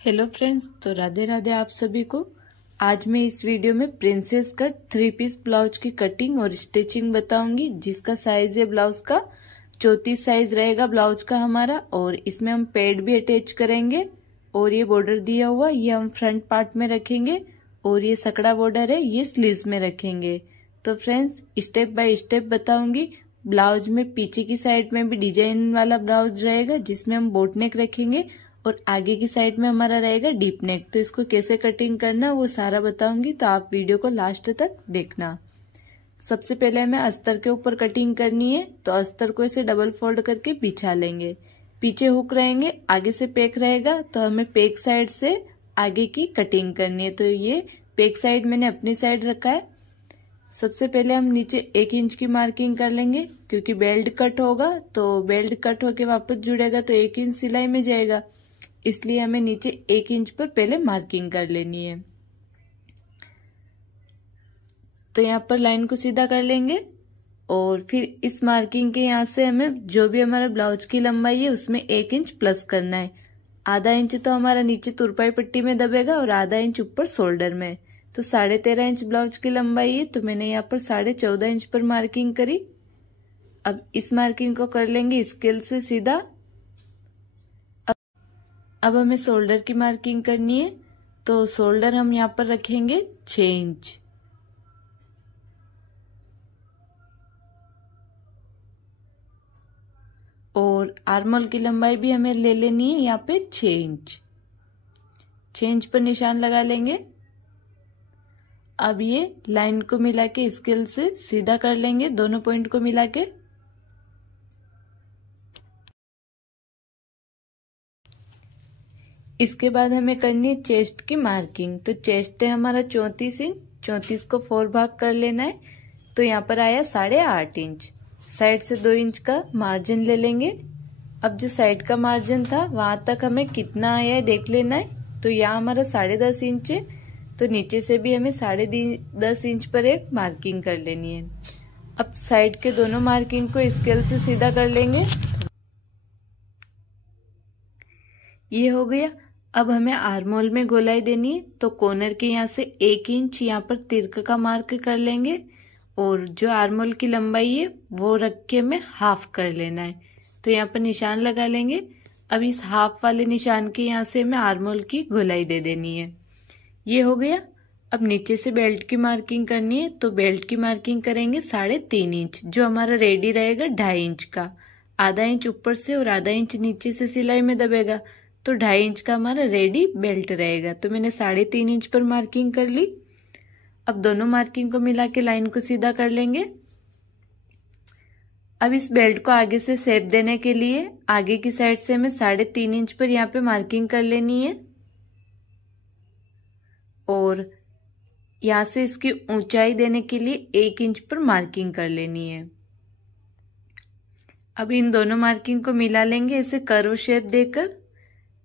Hello friends, तो राधे राधे आप सभी को। आज मैं इस वीडियो में प्रिंसेस कट 3 पीस ब्लाउज की कटिंग और स्टिचिंग बताऊंगी, जिसका साइज है ब्लाउज का 34 साइज रहेगा ब्लाउज का हमारा। और इसमें हम पैड भी अटैच करेंगे और ये बॉर्डर दिया हुआ ये हम फ्रंट पार्ट में रखेंगे और ये सकड़ा बॉर्डर है ये स्लीव्स में रखेंगे। तो फ्रेंड्स स्टेप बाय स्टेप बताऊंगी। ब्लाउज में पीछे की साइड में भी डिजाइन वाला ब्लाउज रहेगा जिसमें हम बोट नेक रखेंगे और आगे की साइड में हमारा रहेगा डीप नेक। तो इसको कैसे कटिंग करना वो सारा बताऊंगी, तो आप वीडियो को लास्ट तक देखना। सबसे पहले हमें अस्तर के ऊपर कटिंग करनी है, तो अस्तर को ऐसे डबल फोल्ड करके बिछा लेंगे। पीछे हुक रहेंगे, आगे से पेक रहेगा, तो हमें पेक साइड से आगे की कटिंग करनी है। तो ये पेक साइड मैंने अपनी साइड रखा है। सबसे पहले हम नीचे 1 इंच की मार्किंग कर लेंगे, क्योंकि बेल्ट कट होगा तो बेल्ट कट होके वापस जुड़ेगा तो 1 इंच सिलाई में जाएगा, इसलिए हमें नीचे 1 इंच पर पहले मार्किंग कर लेनी है। तो यहाँ पर लाइन को सीधा कर लेंगे और फिर इस मार्किंग के यहाँ से हमें जो भी हमारा ब्लाउज की लंबाई है उसमें 1 इंच प्लस करना है। आधा इंच तो हमारा नीचे तुरपाई पट्टी में दबेगा और आधा इंच ऊपर शोल्डर में। तो 13.5 इंच ब्लाउज की लंबाई है, तो मैंने यहाँ पर 14.5 इंच पर मार्किंग करी। अब इस मार्किंग को कर लेंगे स्केल से सीधा। अब हमें शोल्डर की मार्किंग करनी है, तो शोल्डर हम यहाँ पर रखेंगे 6 इंच और आर्मोल की लंबाई भी हमें ले लेनी है यहाँ पे 6 इंच। 6 इंच पर निशान लगा लेंगे। अब ये लाइन को मिला के स्केल से सीधा कर लेंगे, दोनों पॉइंट को मिला के। इसके बाद हमें करनी है चेस्ट की मार्किंग। तो चेस्ट है हमारा 34 इंच, 34 को 4 भाग कर लेना है, तो यहाँ पर आया 8.5 इंच। साइड से 2 इंच का मार्जिन ले लेंगे। अब जो साइड का मार्जिन था वहां तक हमें कितना आया है देख लेना है। तो यहाँ हमारा 10.5 इंच है, तो नीचे से भी हमें 10.5 इंच पर एक मार्किंग कर लेनी है। अब साइड के दोनों मार्किंग को स्केल से सीधा कर लेंगे। ये हो गया। अब हमें आर्मोल में गोलाई देनी है, तो कॉर्नर के यहाँ से 1 इंच यहाँ पर तिरक का मार्क कर लेंगे और जो आर्मोल की लंबाई है वो रख के हमें हाफ कर लेना है। तो यहाँ पर निशान लगा लेंगे। अब इस हाफ वाले निशान के यहाँ से हमें आर्मोल की गोलाई दे देनी है। ये हो गया। अब नीचे से बेल्ट की मार्किंग करनी है, तो बेल्ट की मार्किंग करेंगे 3.5 इंच, जो हमारा रेडी रहेगा 2.5 इंच का। आधा इंच ऊपर से और आधा इंच नीचे से सिलाई में दबेगा, तो 2.5 इंच का हमारा रेडी बेल्ट रहेगा। तो मैंने 3.5 इंच पर मार्किंग कर ली। अब दोनों मार्किंग को मिला के लाइन को सीधा कर लेंगे। अब इस बेल्ट को आगे से शेप देने के लिए आगे की साइड से हमें 3.5 इंच पर यहाँ पे मार्किंग कर लेनी है और यहाँ से इसकी ऊंचाई देने के लिए 1 इंच पर मार्किंग कर लेनी है। अब इन दोनों मार्किंग को मिला लेंगे ऐसे कर्व शेप देकर।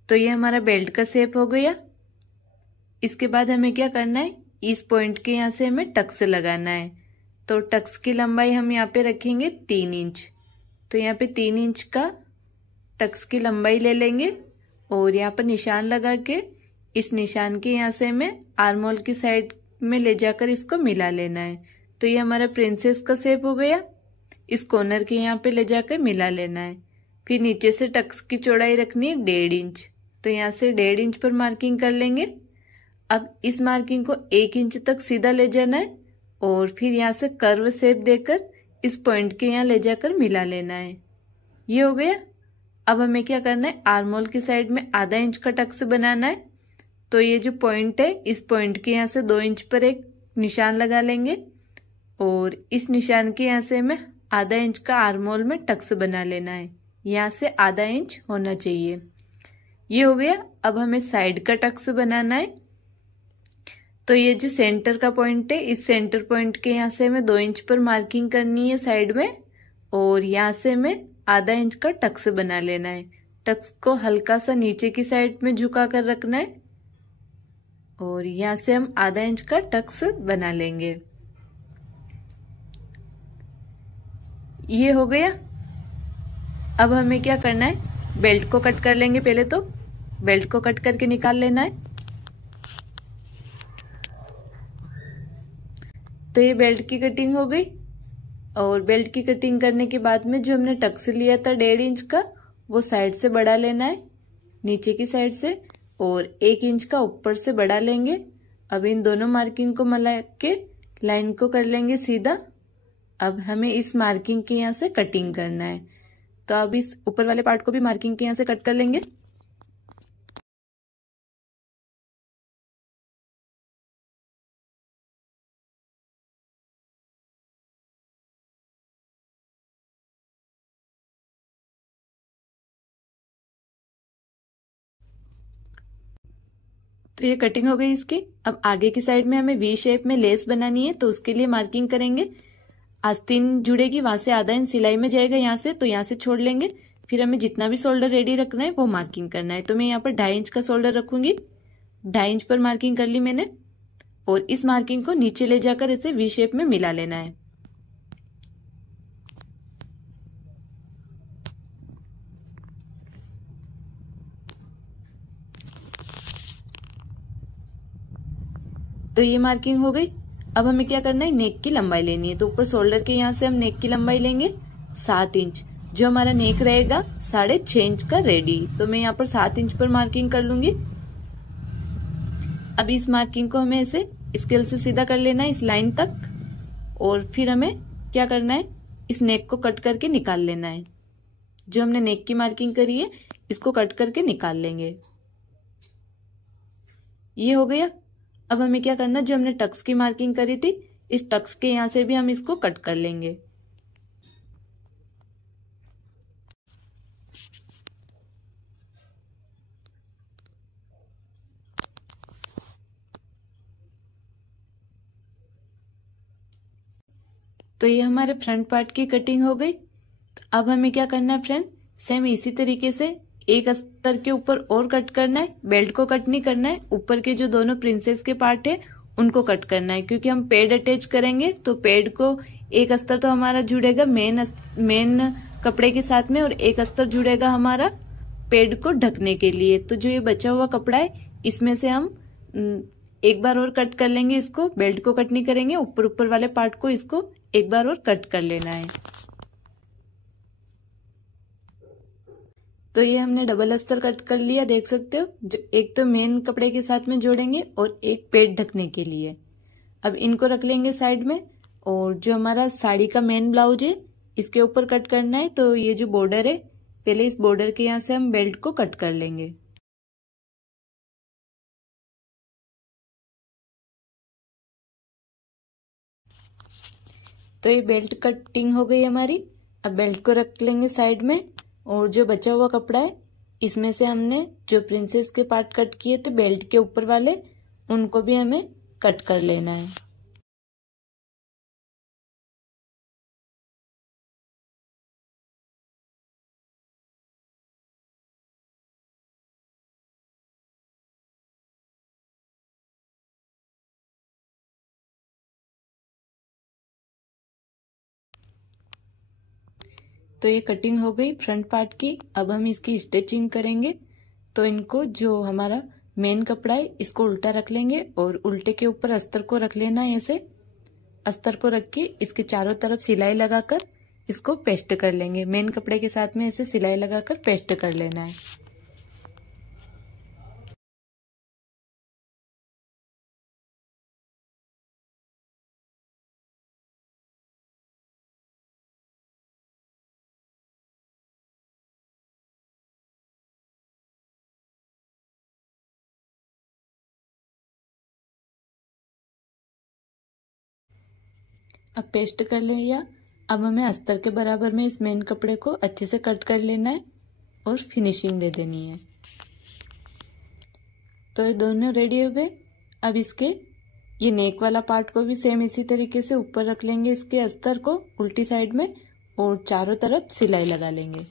तो ये हमारा बेल्ट का शेप हो गया। इसके बाद हमें क्या करना है, इस पॉइंट के यहाँ से हमें टक्स लगाना है। तो टक्स की लंबाई हम यहाँ पे रखेंगे 3 इंच। तो यहाँ पे 3 इंच का टक्स की लंबाई ले लेंगे और यहाँ पर निशान लगा के इस निशान के यहाँ से हमें आर्मोल की साइड में ले जाकर इसको मिला लेना है। तो ये हमारा प्रिंसेस का शेप हो गया। इस कॉर्नर के यहाँ पे ले जाकर मिला लेना है। फिर नीचे से टक्स की चौड़ाई रखनी है 1.5 इंच, तो यहाँ से 1.5 इंच पर मार्किंग कर लेंगे। अब इस मार्किंग को 1 इंच तक सीधा ले जाना है और फिर यहाँ से कर्व शेप देकर इस पॉइंट के यहाँ ले जाकर मिला लेना है। ये हो गया। अब हमें क्या करना है, आर्मोल की साइड में आधा इंच का टक्स बनाना है। तो ये जो पॉइंट है इस पॉइंट के यहाँ से 2 इंच पर एक निशान लगा लेंगे और इस निशान के यहाँ से हमें आधा इंच का आर्मोल में टक्स बना लेना है। यहाँ से आधा इंच होना चाहिए। ये हो गया। अब हमें साइड का टक्स बनाना है। तो ये जो सेंटर का पॉइंट है इस सेंटर पॉइंट के यहाँ से हमें 2 इंच पर मार्किंग करनी है साइड में और यहाँ से हमें आधा इंच का टक्स बना लेना है। टक्स को हल्का सा नीचे की साइड में झुका कर रखना है और यहाँ से हम आधा इंच का टक्स बना लेंगे। ये हो गया। अब हमें क्या करना है, बेल्ट को कट कर लेंगे पहले। तो बेल्ट को कट करके निकाल लेना है। तो ये बेल्ट की कटिंग हो गई। और बेल्ट की कटिंग करने के बाद में जो हमने टक्स लिया था 1.5 इंच का, वो साइड से बढ़ा लेना है, नीचे की साइड से, और 1 इंच का ऊपर से बढ़ा लेंगे। अब इन दोनों मार्किंग को मिला के लाइन को कर लेंगे सीधा। अब हमें इस मार्किंग के यहाँ से कटिंग करना है, तो अब इस ऊपर वाले पार्ट को भी मार्किंग के यहाँ से कट कर लेंगे। तो ये कटिंग हो गई इसकी। अब आगे की साइड में हमें वी शेप में लेस बनानी है, तो उसके लिए मार्किंग करेंगे। आस्तीन जुड़ेगी, वहां से आधा इंच सिलाई में जाएगा यहाँ से, तो यहाँ से छोड़ लेंगे। फिर हमें जितना भी शोल्डर रेडी रखना है वो मार्किंग करना है। तो मैं यहाँ पर 2.5 इंच का शोल्डर रखूंगी। 2.5 इंच पर मार्किंग कर ली मैंने, और इस मार्किंग को नीचे ले जाकर इसे वी शेप में मिला लेना है। तो ये मार्किंग हो गई। अब हमें क्या करना है, नेक की लंबाई लेनी है। तो ऊपर शोल्डर के यहाँ से हम नेक की लंबाई लेंगे 7 इंच। जो हमारा नेक रहेगा 6.5 इंच का रेडी। तो मैं यहाँ पर 7 इंच पर मार्किंग कर लूंगी। अब इस मार्किंग को हमें ऐसे स्केल से सीधा कर लेना है इस लाइन तक, और फिर हमें क्या करना है, इस नेक को कट करके निकाल लेना है। जो हमने नेक की मार्किंग करी है इसको कट करके निकाल लेंगे। ये हो गया। अब हमें क्या करना है, जो हमने टक्स की मार्किंग करी थी, इस टक्स के यहां से भी हम इसको कट कर लेंगे। तो ये हमारे फ्रंट पार्ट की कटिंग हो गई। अब हमें क्या करना है फ्रेंड, सेम इसी तरीके से एक अस्तर के ऊपर और कट करना है। बेल्ट को कट नहीं करना है, ऊपर के जो दोनों प्रिंसेस के पार्ट है उनको कट करना है, क्योंकि हम पेड अटैच करेंगे। तो पेड को एक अस्तर तो हमारा जुड़ेगा मेन कपड़े के साथ में, और एक अस्तर जुड़ेगा हमारा पेड को ढकने के लिए। तो जो ये बचा हुआ कपड़ा है इसमें से हम एक बार और कट कर लेंगे इसको। बेल्ट को कट नहीं करेंगे, ऊपर ऊपर वाले पार्ट को इसको एक बार और कट कर लेना है। तो ये हमने डबल अस्तर कट कर लिया, देख सकते हो। एक तो मेन कपड़े के साथ में जोड़ेंगे और एक पेट ढकने के लिए। अब इनको रख लेंगे साइड में, और जो हमारा साड़ी का मेन ब्लाउज है इसके ऊपर कट करना है। तो ये जो बॉर्डर है, पहले इस बॉर्डर के यहाँ से हम बेल्ट को कट कर लेंगे। तो ये बेल्ट कटिंग हो गई हमारी। अब बेल्ट को रख लेंगे साइड में, और जो बचा हुआ कपड़ा है इसमें से हमने जो प्रिंसेस के पार्ट कट किए थे बेल्ट के ऊपर वाले, उनको भी हमें कट कर लेना है। तो ये कटिंग हो गई फ्रंट पार्ट की। अब हम इसकी स्टिचिंग करेंगे। तो इनको जो हमारा मेन कपड़ा है इसको उल्टा रख लेंगे, और उल्टे के ऊपर अस्तर को रख लेना है। ऐसे अस्तर को रख के इसके चारों तरफ सिलाई लगाकर इसको पेस्ट कर लेंगे। मेन कपड़े के साथ में ऐसे सिलाई लगाकर पेस्ट कर लेना है। अब पेस्ट कर लिया। अब हमें अस्तर के बराबर में इस मेन कपड़े को अच्छे से कट कर लेना है और फिनिशिंग दे देनी है। तो ये दोनों रेडी हो गए। अब इसके ये नेक वाला पार्ट को भी सेम इसी तरीके से ऊपर रख लेंगे इसके अस्तर को उल्टी साइड में, और चारों तरफ सिलाई लगा लेंगे।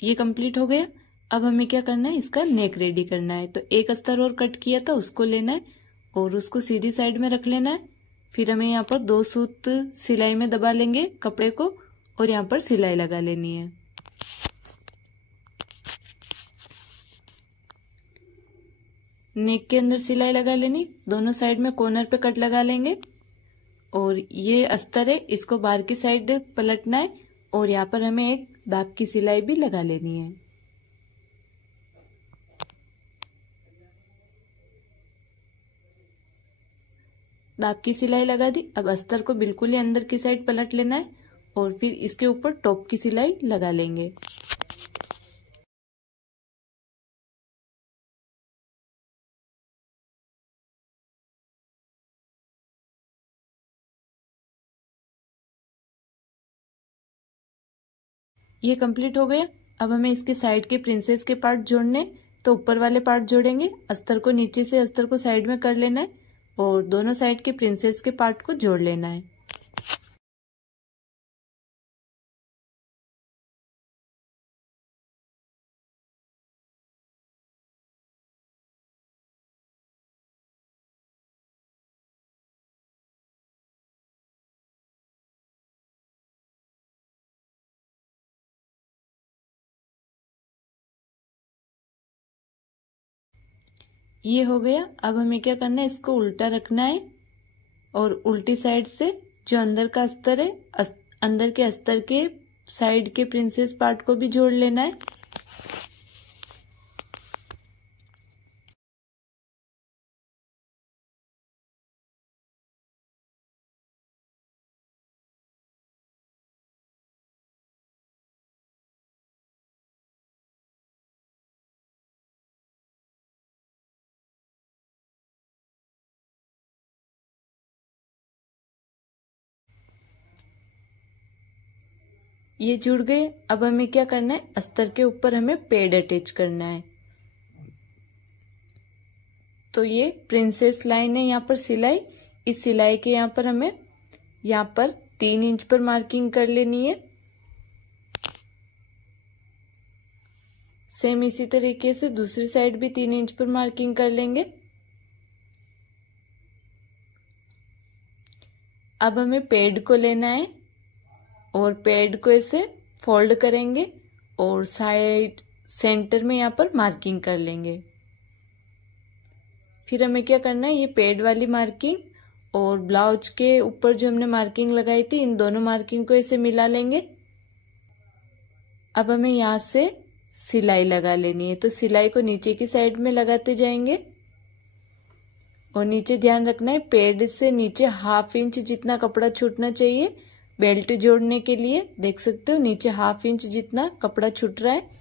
ये कंप्लीट हो गया। अब हमें क्या करना है, इसका नेक रेडी करना है। तो एक अस्तर और कट किया था उसको लेना है और उसको सीधी साइड में रख लेना है। फिर हमें यहाँ पर 2 सूत सिलाई में दबा लेंगे कपड़े को और यहाँ पर सिलाई लगा लेनी है। नेक के अंदर सिलाई लगा लेनी, दोनों साइड में कॉर्नर पे कट लगा लेंगे और ये अस्तर है, इसको बाहर की साइड पलटना है और यहाँ पर हमें एक दाब की सिलाई भी लगा लेनी है। दाब की सिलाई लगा दी। अब अस्तर को बिल्कुल ही अंदर की साइड पलट लेना है और फिर इसके ऊपर टॉप की सिलाई लगा लेंगे। ये कंप्लीट हो गया। अब हमें इसके साइड के प्रिंसेस के पार्ट जोड़ने, तो ऊपर वाले पार्ट जोड़ेंगे। अस्तर को नीचे से अस्तर को साइड में कर लेना है और दोनों साइड के प्रिंसेस के पार्ट को जोड़ लेना है। ये हो गया। अब हमें क्या करना है, इसको उल्टा रखना है और उल्टी साइड से जो अंदर का अस्तर है, अंदर के अस्तर के साइड के प्रिंसेस पार्ट को भी जोड़ लेना है। ये जुड़ गए। अब हमें क्या करना है, अस्तर के ऊपर हमें पेड़ अटैच करना है। तो ये प्रिंसेस लाइन है यहाँ पर सिलाई, इस सिलाई के यहाँ पर हमें यहाँ पर 3 इंच पर मार्किंग कर लेनी है। सेम इसी तरीके से दूसरी साइड भी 3 इंच पर मार्किंग कर लेंगे। अब हमें पेड़ को लेना है और पेड़ को ऐसे फोल्ड करेंगे और साइड सेंटर में यहाँ पर मार्किंग कर लेंगे। फिर हमें क्या करना है, ये पेड़ वाली मार्किंग और ब्लाउज के ऊपर जो हमने मार्किंग लगाई थी, इन दोनों मार्किंग को ऐसे मिला लेंगे। अब हमें यहाँ से सिलाई लगा लेनी है। तो सिलाई को नीचे की साइड में लगाते जाएंगे और नीचे ध्यान रखना है, पेड़ से नीचे 1/2 इंच जितना कपड़ा छूटना चाहिए बेल्ट जोड़ने के लिए। देख सकते हो नीचे 1/2 इंच जितना कपड़ा छूट रहा है।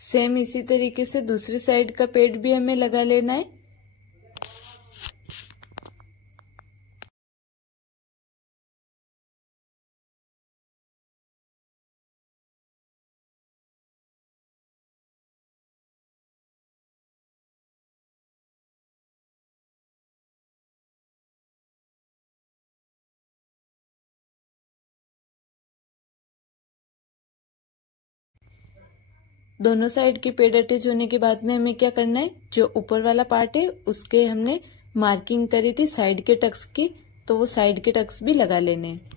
सेम इसी तरीके से दूसरी साइड का पेड़ भी हमें लगा लेना है। दोनों साइड के पेड़ अटैच होने के बाद में हमें क्या करना है, जो ऊपर वाला पार्ट है उसके हमने मार्किंग करी थी साइड के टक्स की, तो वो साइड के टक्स भी लगा लेने हैं।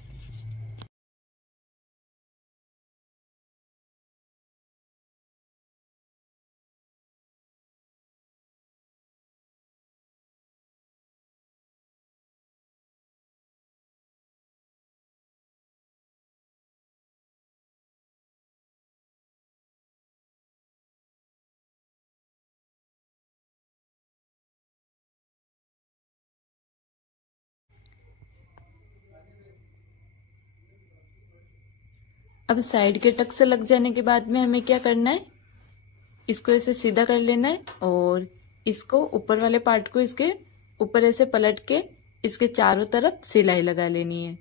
अब साइड के टक से लग जाने के बाद में हमें क्या करना है, इसको ऐसे सीधा कर लेना है और इसको ऊपर वाले पार्ट को इसके ऊपर ऐसे पलट के इसके चारों तरफ सिलाई लगा लेनी है।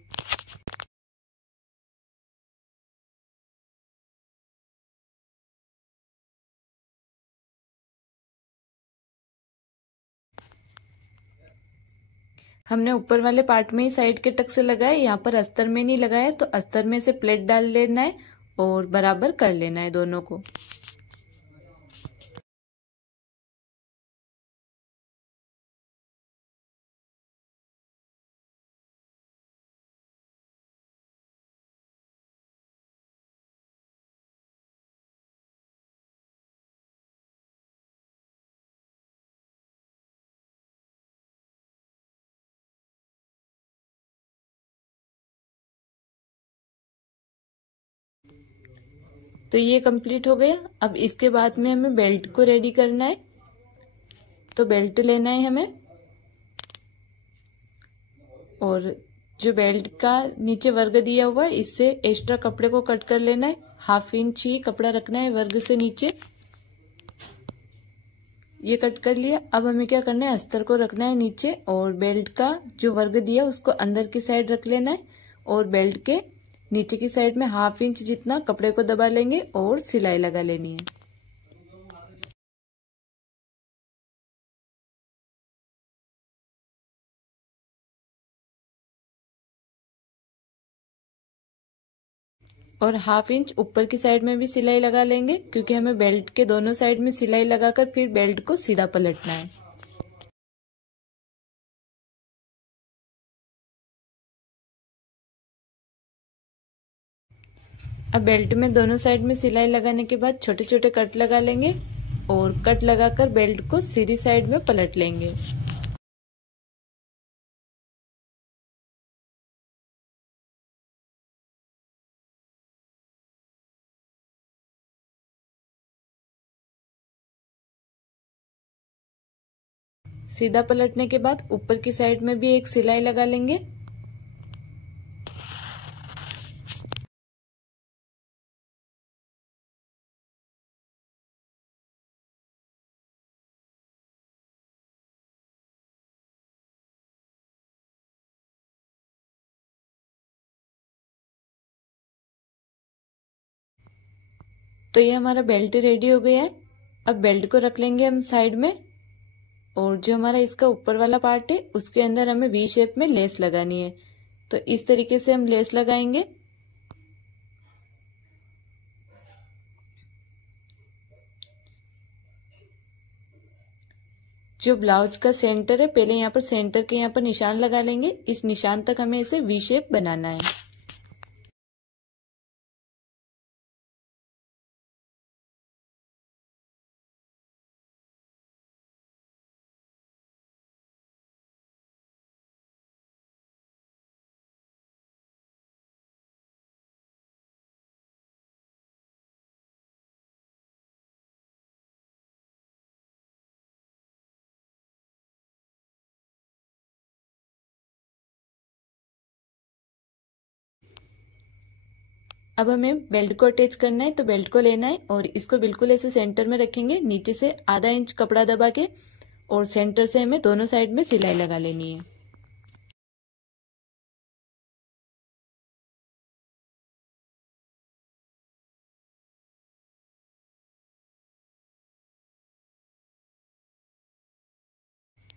हमने ऊपर वाले पार्ट में ही साइड के टक्स लगाए, यहाँ पर अस्तर में नहीं लगाया, तो अस्तर में से प्लेट डाल लेना है और बराबर कर लेना है दोनों को। तो ये कंप्लीट हो गया। अब इसके बाद में हमें बेल्ट को रेडी करना है। तो बेल्ट लेना है हमें, और जो बेल्ट का नीचे वर्ग दिया हुआ है इससे एक्स्ट्रा कपड़े को कट कर लेना है। 1/2 इंच ही कपड़ा रखना है वर्ग से नीचे। ये कट कर लिया। अब हमें क्या करना है, अस्तर को रखना है नीचे और बेल्ट का जो वर्ग दिया उसको अंदर की साइड रख लेना है और बेल्ट के नीचे की साइड में 1/2 इंच जितना कपड़े को दबा लेंगे और सिलाई लगा लेनी है। और 1/2 इंच ऊपर की साइड में भी सिलाई लगा लेंगे, क्योंकि हमें बेल्ट के दोनों साइड में सिलाई लगाकर फिर बेल्ट को सीधा पलटना है। अब बेल्ट में दोनों साइड में सिलाई लगाने के बाद छोटे छोटे कट लगा लेंगे और कट लगाकर बेल्ट को सीधी साइड में पलट लेंगे। सीधा पलटने के बाद ऊपर की साइड में भी एक सिलाई लगा लेंगे। तो ये हमारा बेल्ट रेडी हो गया है। अब बेल्ट को रख लेंगे हम साइड में, और जो हमारा इसका ऊपर वाला पार्ट है उसके अंदर हमें वी शेप में लेस लगानी है। तो इस तरीके से हम लेस लगाएंगे। जो ब्लाउज का सेंटर है, पहले यहाँ पर सेंटर के यहाँ पर निशान लगा लेंगे। इस निशान तक हमें इसे वी शेप बनाना है। अब हमें बेल्ट को अटैच करना है। तो बेल्ट को लेना है और इसको बिल्कुल ऐसे सेंटर में रखेंगे, नीचे से आधा इंच कपड़ा दबा के, और सेंटर से हमें दोनों साइड में सिलाई लगा लेनी है।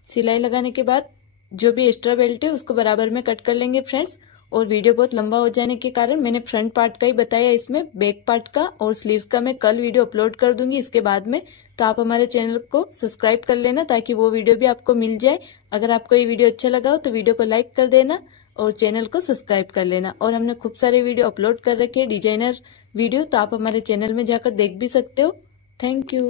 सिलाई लगाने के बाद जो भी एक्स्ट्रा बेल्ट है उसको बराबर में कट कर लेंगे फ्रेंड्स। और वीडियो बहुत लंबा हो जाने के कारण मैंने फ्रंट पार्ट का ही बताया, इसमें बैक पार्ट का और स्लीव्स का मैं कल वीडियो अपलोड कर दूंगी इसके बाद में। तो आप हमारे चैनल को सब्सक्राइब कर लेना ताकि वो वीडियो भी आपको मिल जाए। अगर आपको ये वीडियो अच्छा लगा हो तो वीडियो को लाइक कर देना और चैनल को सब्सक्राइब कर लेना। और हमने खूब सारे वीडियो अपलोड कर रखे हैं, डिजाइनर वीडियो, तो आप हमारे चैनल में जाकर देख भी सकते हो। Thank you.